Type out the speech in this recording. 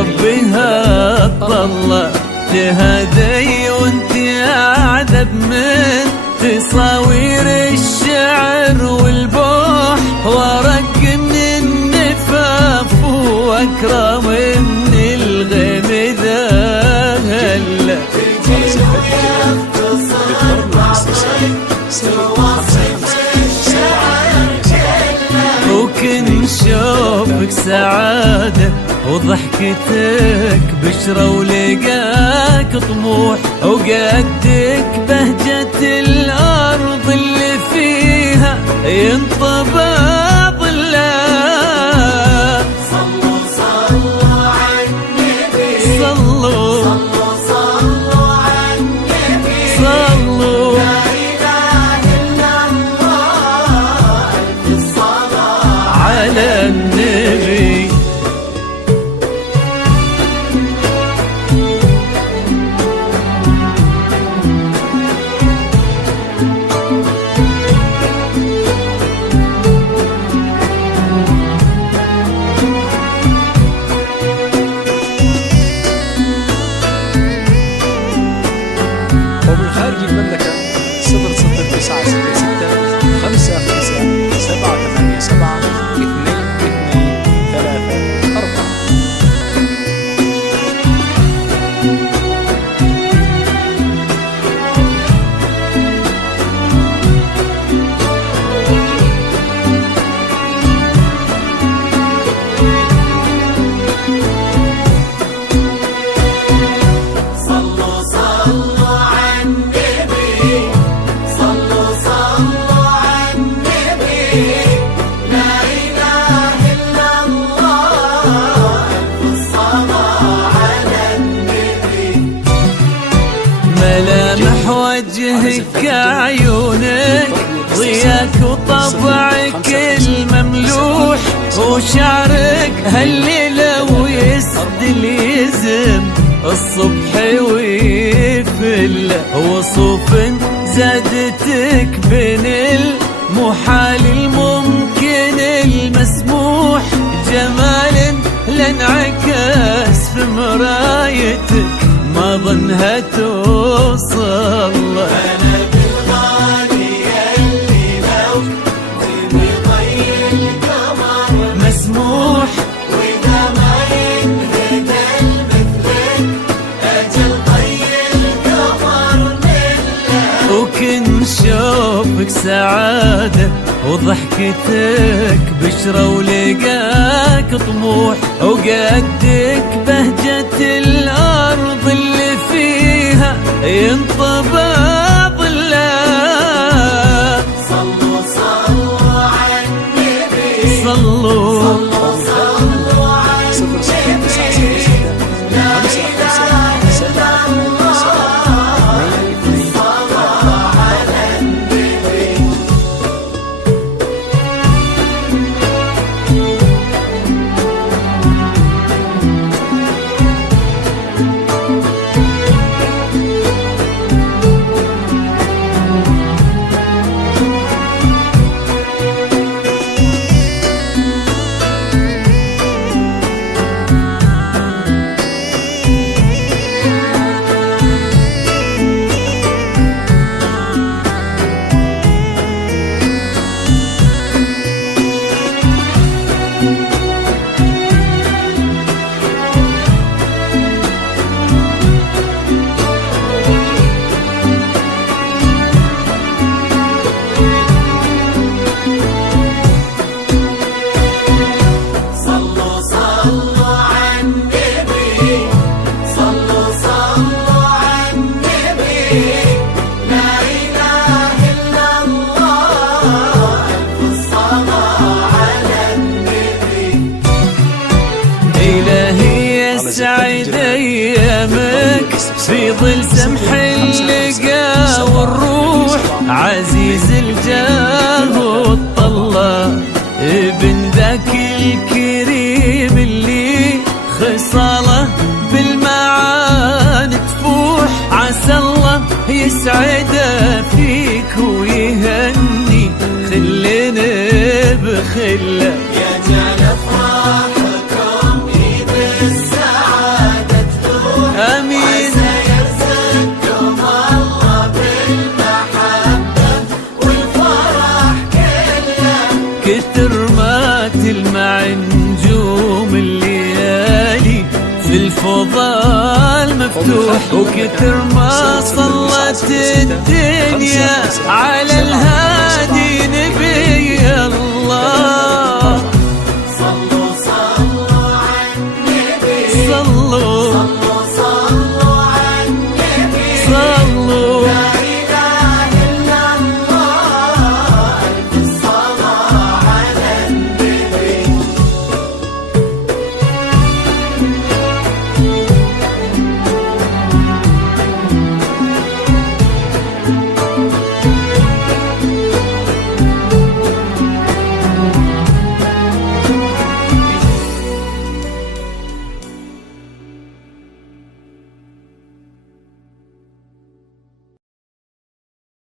ربها طلع تهدي وانت اعذب من تصاوير الشعر والبوح، وارق من النفاف واكرم من الغيم ذا هلا. وكن شوفك سعادة وضحكتك بشرة ولقاك طموح، وقدك بهجة الأرض اللي فيها ينطبع ظلال. صلوا صلوا على النبي، صلوا صلوا صلوا على النبي، صلوا لا إله إلا الله، ألف الصلاة على النبي. ومن خارج المملكة 009666 55 787 2234. صلوا صلوا على النبي، صلوا صلوا على النبي، لا إله إلا الله، ألف الصلاة على النبي. ملامح وجهك عيونك ضياك وطبعك المملوح، وشعرك هالليلة ويسدل يزم الصبح ويفل، وصوف زادتك بين المحال الممكن المسموح، جمال لانعكس في مرايتك ما ظنها توصل. أنا بالغالي اللي لو بضي القمر مسموح وإذا ما ينهدى المثلك أجل طي القمر لله. وكن شوفك سعادة وضحكتك بشرة ولقاك طموح، وقدك بهجة الأرض اللي فيها ينطبع ظلال. صلوا صلوا على النبي، صلوا صلوا صلوا على النبي، لا إله إلا الله، الصلاة على النبي. صلوا صلوا على النبي، صلوا صلوا على النبي، لا إله إلا الله، ألف الصلاة على النبي. إلهي يسعد أيامك في ظل سمح اللقا والروح، عزيز الجاه والطلة ابن ذاك الكريم اللي خصاله بالمعاني تفوح، عسى الله يسعده فيك ويهني خلنا بخله. يجعل أفراحكم عيد السعادة في الفضل مفتوح، وكثر ما صلت الدنيا على الهادي